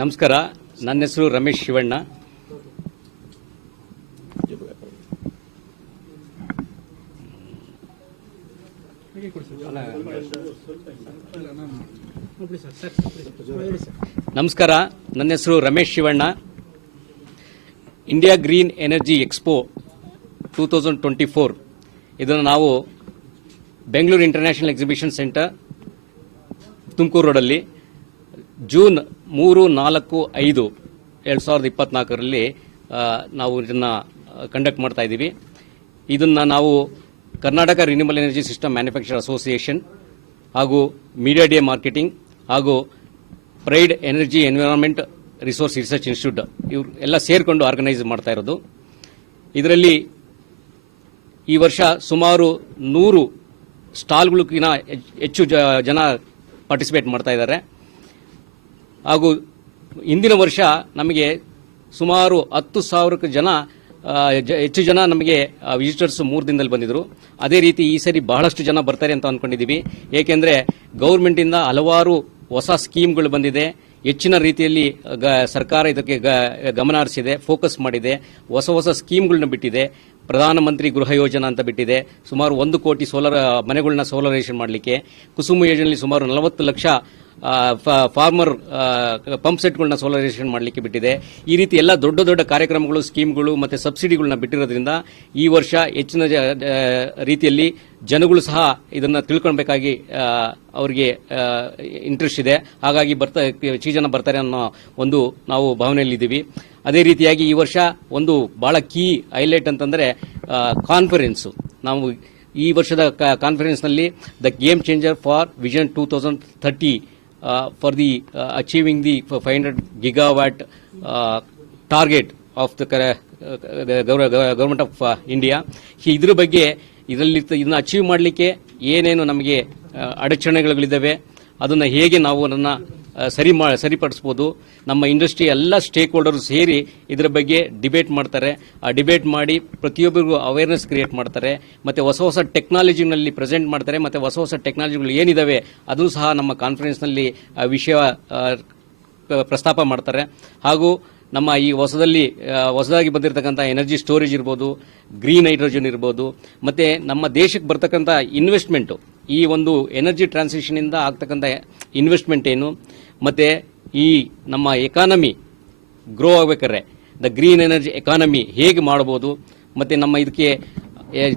ನಮಸ್ಕಾರ. ನನ್ನ ಹೆಸರು ರಮೇಶ್ ಶಿವಣ್ಣ. ನಮಸ್ಕಾರ, ನನ್ನ ಹೆಸರು Ramesh Shivanna. India green energy expo 2024 ಇದನ್ನು ನಾವು Bengaluru international exhibition centre Tumakuru ರೋಡಲ್ಲಿ ಜೂನ್ 3, 4, 5, 2024ರಲ್ಲಿ ನಾವು ಇದನ್ನು ಕಂಡಕ್ಟ್ ಮಾಡ್ತಾ ಇದ್ದೀವಿ. ಇದನ್ನು ನಾವು Karnataka renewable energy system manufacture association ಹಾಗೂ ಮೀಡಿಯಾ ಡೇ ಮಾರ್ಕೆಟಿಂಗ್ ಹಾಗೂ pride energy environment resource research institute ಇವರು ಎಲ್ಲ ಸೇರಿಕೊಂಡು ಆರ್ಗನೈಸ್ ಮಾಡ್ತಾ ಇರೋದು. ಇದರಲ್ಲಿ ಈ ವರ್ಷ ಸುಮಾರು 100 ಸ್ಟಾಲ್ಗಳಿಗಿಂತ ಹೆಚ್ಚು ಜನ ಪಾರ್ಟಿಸಿಪೇಟ್ ಮಾಡ್ತಾ ಇದ್ದಾರೆ. ಹಾಗೂ ಹಿಂದಿನ ವರ್ಷ ನಮಗೆ ಸುಮಾರು 10,000 ಜನ ಹೆಚ್ಚು ಜನ ನಮಗೆ ವಿಸಿಟರ್ಸ್ 3 ದಿನದಲ್ಲಿ ಬಂದಿದ್ದರು. ಅದೇ ರೀತಿ ಈ ಸರಿ ಬಹಳಷ್ಟು ಜನ ಬರ್ತಾರೆ ಅಂತ ಅಂದ್ಕೊಂಡಿದ್ದೀವಿ. ಏಕೆಂದರೆ ಗೌರ್ಮೆಂಟಿಂದ ಹಲವಾರು ಹೊಸ ಸ್ಕೀಮ್ಗಳು ಬಂದಿದೆ. ಹೆಚ್ಚಿನ ರೀತಿಯಲ್ಲಿ ಸರ್ಕಾರ ಇದಕ್ಕೆ ಗಮನ ಹರಿಸಿದೆ, ಫೋಕಸ್ ಮಾಡಿದೆ, ಹೊಸ ಸ್ಕೀಮ್ಗಳನ್ನ ಬಿಟ್ಟಿದೆ. ಪ್ರಧಾನಮಂತ್ರಿ ಗೃಹ ಯೋಜನಾ ಅಂತ ಬಿಟ್ಟಿದೆ, ಸುಮಾರು 1 ಕೋಟಿ ಸೋಲಾರ್ ಮನೆಗಳನ್ನ ಸೋಲರೈಸೇಷನ್ ಮಾಡಲಿಕ್ಕೆ. ಕುಸುಮ ಯೋಜನೆಯಲ್ಲಿ ಸುಮಾರು 40 ಲಕ್ಷ ಫಾರ್ಮರ್ ಪಂಪ್ ಸೆಟ್ಗಳನ್ನ ಸೋಲರೈಸೇಷನ್ ಮಾಡಲಿಕ್ಕೆ ಬಿಟ್ಟಿದೆ. ಈ ರೀತಿ ಎಲ್ಲ ದೊಡ್ಡ ಕಾರ್ಯಕ್ರಮಗಳು, ಸ್ಕೀಮ್ಗಳು ಮತ್ತು ಸಬ್ಸಿಡಿಗಳನ್ನ ಬಿಟ್ಟಿರೋದ್ರಿಂದ ಈ ವರ್ಷ ಹೆಚ್ಚಿನ ರೀತಿಯಲ್ಲಿ ಜನಗಳು ಸಹ ಇದನ್ನು ತಿಳ್ಕೊಳ್ಬೇಕಾಗಿ ಅವರಿಗೆ ಇಂಟ್ರೆಸ್ಟ್ ಇದೆ. ಹಾಗಾಗಿ ಹೆಚ್ಚು ಜನ ಬರ್ತಾರೆ ಅನ್ನೋ ಒಂದು ನಾವು ಭಾವನೆಯಲ್ಲಿದ್ದೀವಿ. ಅದೇ ರೀತಿಯಾಗಿ ಈ ವರ್ಷ ಒಂದು ಬಹಳ ಕೀ ಹೈಲೈಟ್ ಅಂತಂದರೆ ಕಾನ್ಫರೆನ್ಸು. ನಾವು ಈ ವರ್ಷದ ಕಾನ್ಫರೆನ್ಸ್ನಲ್ಲಿ the game changer for vision 2030 for the achieving the 500 gigawatt target of the government of India. ಇದ್ರ ಬಗ್ಗೆ ಇದನ್ನು ಅಚೀವ್ ಮಾಡಲಿಕ್ಕೆ ಏನೇನು ನಮಗೆ ಅಡಚಣೆಗಳಿದ್ದಾವೆ, ಅದನ್ನು ಹೇಗೆ ನಾವು ಅದನ್ನು ಸರಿಪಡಿಸ್ಬೋದು. ನಮ್ಮ ಇಂಡಸ್ಟ್ರಿ ಎಲ್ಲ ಸ್ಟೇಕ್ ಹೋಲ್ಡರ್ಸ್ ಸೇರಿ ಇದರ ಬಗ್ಗೆ ಡಿಬೇಟ್ ಮಾಡ್ತಾರೆ. ಆ ಡಿಬೇಟ್ ಮಾಡಿ ಪ್ರತಿಯೊಬ್ಬರಿಗೂ ಅವೇರ್ನೆಸ್ ಕ್ರಿಯೇಟ್ ಮಾಡ್ತಾರೆ. ಮತ್ತು ಹೊಸ ಟೆಕ್ನಾಲಜಿನಲ್ಲಿ ಪ್ರೆಸೆಂಟ್ ಮಾಡ್ತಾರೆ. ಮತ್ತು ಹೊಸ ಟೆಕ್ನಾಲಜಿಗಳು ಏನಿದಾವೆ ಅದು ಸಹ ನಮ್ಮ ಕಾನ್ಫರೆನ್ಸ್ನಲ್ಲಿ ವಿಷಯ ಪ್ರಸ್ತಾಪ ಮಾಡ್ತಾರೆ. ಹಾಗೂ ನಮ್ಮ ಈ ಹೊಸದಾಗಿ ಬಂದಿರತಕ್ಕಂಥ ಎನರ್ಜಿ ಸ್ಟೋರೇಜ್ ಇರ್ಬೋದು, ಗ್ರೀನ್ ಹೈಡ್ರೋಜನ್ ಇರ್ಬೋದು, ಮತ್ತು ನಮ್ಮ ದೇಶಕ್ಕೆ ಬರ್ತಕ್ಕಂಥ ಇನ್ವೆಸ್ಟ್ಮೆಂಟು, ಈ ಒಂದು ಎನರ್ಜಿ ಟ್ರಾನ್ಸಿಷನಿಂದ ಆಗ್ತಕ್ಕಂಥ ಇನ್ವೆಸ್ಟ್ಮೆಂಟ್ ಏನು, ಮತ್ತು ಈ ನಮ್ಮ ಎಕಾನಮಿ ಗ್ರೋ ಆಗಬೇಕಾದ್ರೆ ದ ಗ್ರೀನ್ ಎನರ್ಜಿ ಎಕಾನಮಿ ಹೇಗೆ ಮಾಡ್ಬೋದು, ಮತ್ತು ನಮ್ಮ ಇದಕ್ಕೆ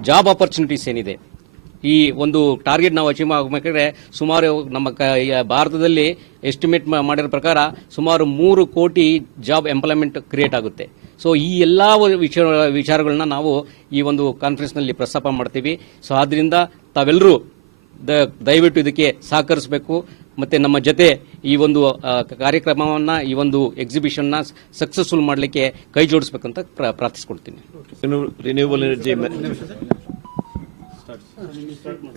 ಜಾಬ್ ಆಪರ್ಚುನಿಟೀಸ್ ಏನಿದೆ, ಈ ಒಂದು ಟಾರ್ಗೆಟ್ ನಾವು ಅಚೀವ್ ಆಗಬೇಕಾದ್ರೆ ಸುಮಾರು ನಮ್ಮ ಭಾರತದಲ್ಲಿ ಎಸ್ಟಿಮೇಟ್ ಮಾಡಿರೋ ಪ್ರಕಾರ ಸುಮಾರು 3 ಕೋಟಿ ಜಾಬ್ ಎಂಪ್ಲಾಯ್ಮೆಂಟ್ ಕ್ರಿಯೇಟ್ ಆಗುತ್ತೆ. ಸೊ ಈ ಎಲ್ಲ ವಿಚಾರಗಳನ್ನ ನಾವು ಈ ಒಂದು ಕಾನ್ಫರೆನ್ಸ್ನಲ್ಲಿ ಪ್ರಸ್ತಾಪ ಮಾಡ್ತೀವಿ. ಸೊ ಆದ್ದರಿಂದ ತಾವೆಲ್ಲರೂ ದಯವಿಟ್ಟು ಇದಕ್ಕೆ ಸಹಕರಿಸಬೇಕು ಮತ್ತು ನಮ್ಮ ಜೊತೆ ಈ ಒಂದು ಕಾರ್ಯಕ್ರಮವನ್ನು, ಈ ಒಂದು ಎಕ್ಸಿಬಿಷನ್ನ ಸಕ್ಸಸ್ಫುಲ್ ಮಾಡಲಿಕ್ಕೆ ಕೈ ಜೋಡಿಸಬೇಕಂತ ಪ್ರಾರ್ಥಿಸ್ಕೊಳ್ತೀನಿ. Renewable energy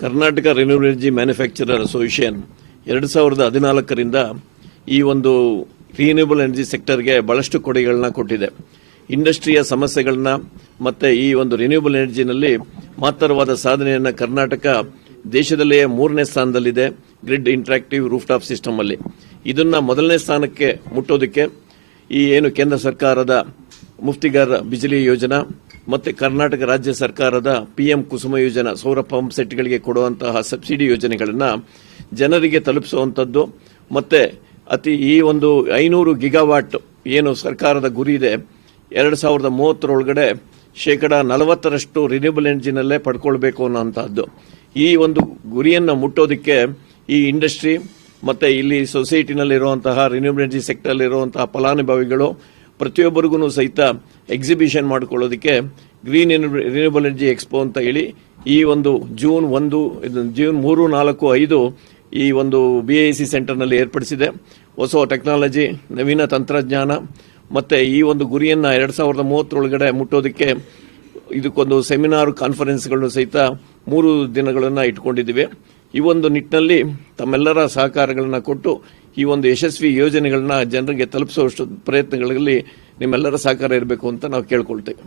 Karnataka renewable energy manufacturer association 2014ರಿಂದ ಈ ಒಂದು ರಿನ್ಯೂಬಲ್ ಎನರ್ಜಿ ಸೆಕ್ಟರ್ಗೆ ಬಹಳಷ್ಟು ಕೊಡುಗೆಗಳನ್ನ ಕೊಟ್ಟಿದೆ. ಇಂಡಸ್ಟ್ರಿಯ ಸಮಸ್ಯೆಗಳನ್ನ ಮತ್ತೆ ಈ ಒಂದು ರಿನ್ಯೂಬಲ್ ಎನರ್ಜಿನಲ್ಲಿ ಮಹತ್ತರವಾದ ಸಾಧನೆಯನ್ನು ಕರ್ನಾಟಕ ದೇಶದಲ್ಲಿಯೇ 3ನೇ ಸ್ಥಾನದಲ್ಲಿದೆ ಗ್ರಿಡ್ ಇಂಟರಾಕ್ಟಿವ್ ರೂಫ್ಟಾಪ್ ಸಿಸ್ಟಮ್ ಅಲ್ಲಿ. ಇದನ್ನ 1ನೇ ಸ್ಥಾನಕ್ಕೆ ಮುಟ್ಟೋದಕ್ಕೆ ಈ ಏನು ಕೇಂದ್ರ ಸರ್ಕಾರದ ಮುಫ್ತಿಗಾರ್ ಬಿಜಿಲಿ ಯೋಜನಾ ಮತ್ತು ಕರ್ನಾಟಕ ರಾಜ್ಯ ಸರ್ಕಾರದ PM ಕುಸುಮ ಯೋಜನಾ ಸೌರ ಪಂಪ್ ಸೆಟ್ಗಳಿಗೆ ಕೊಡುವಂತಹ ಸಬ್ಸಿಡಿ ಯೋಜನೆಗಳನ್ನು ಜನರಿಗೆ ತಲುಪಿಸುವಂಥದ್ದು, ಮತ್ತೆ ಈ ಒಂದು 500 ಗಿಗಾವಾಟ್ ಏನು ಸರ್ಕಾರದ ಗುರಿ ಇದೆ 2030 40% ರಿನ್ಯೂಬಲ್ ಎನರ್ಜಿನಲ್ಲೇ ಪಡ್ಕೊಳ್ಬೇಕು ಅನ್ನೋಂಥದ್ದು. ಈ ಒಂದು ಗುರಿಯನ್ನು ಮುಟ್ಟೋದಕ್ಕೆ ಈ ಇಂಡಸ್ಟ್ರಿ ಮತ್ತೆ ಇಲ್ಲಿ ಸೊಸೈಟಿನಲ್ಲಿರುವಂತಹ ರಿನ್ಯೂಬಲ್ ಎನರ್ಜಿ ಸೆಕ್ಟರ್ಲಿರುವಂತಹ ಫಲಾನುಭವಿಗಳು ಪ್ರತಿಯೊಬ್ಬರಿಗೂ ಸಹಿತ ಎಕ್ಸಿಬಿಷನ್ ಮಾಡಿಕೊಳ್ಳೋದಕ್ಕೆ ಗ್ರೀನ್ ರಿನ್ಯೂಬಲ್ ಎನರ್ಜಿ ಎಕ್ಸ್ಪೋ ಅಂತ ಹೇಳಿ ಈ ಒಂದು ಜೂನ್ 3, 4, 5 ಈ ಒಂದು BIC ಸೆಂಟರ್ನಲ್ಲಿ ಏರ್ಪಡಿಸಿದೆ. ಹೊಸ ಟೆಕ್ನಾಲಜಿ, ನವೀನ ತಂತ್ರಜ್ಞಾನ ಮತ್ತೆ ಈ ಒಂದು ಗುರಿಯನ್ನು 2030 ಮುಟ್ಟೋದಕ್ಕೆ ಇದಕ್ಕೊಂದು ಸೆಮಿನಾರ್ ಕಾನ್ಫರೆನ್ಸ್ಗಳನ್ನು ಸಹಿತ 3 ದಿನಗಳನ್ನು ಇಟ್ಕೊಂಡಿದ್ದೀವಿ. ಈ ಒಂದು ನಿಟ್ಟಿನಲ್ಲಿ ತಮ್ಮೆಲ್ಲರ ಸಹಕಾರಗಳನ್ನು ಕೊಟ್ಟು ಈ ಒಂದು ಯಶಸ್ವಿ ಯೋಜನೆಗಳನ್ನ ಜನರಿಗೆ ತಲುಪಿಸುವಷ್ಟು ಪ್ರಯತ್ನಗಳಲ್ಲಿ ನಿಮ್ಮೆಲ್ಲರ ಸಹಕಾರ ಇರಬೇಕು ಅಂತ ನಾವು ಕೇಳ್ಕೊಳ್ತೇವೆ.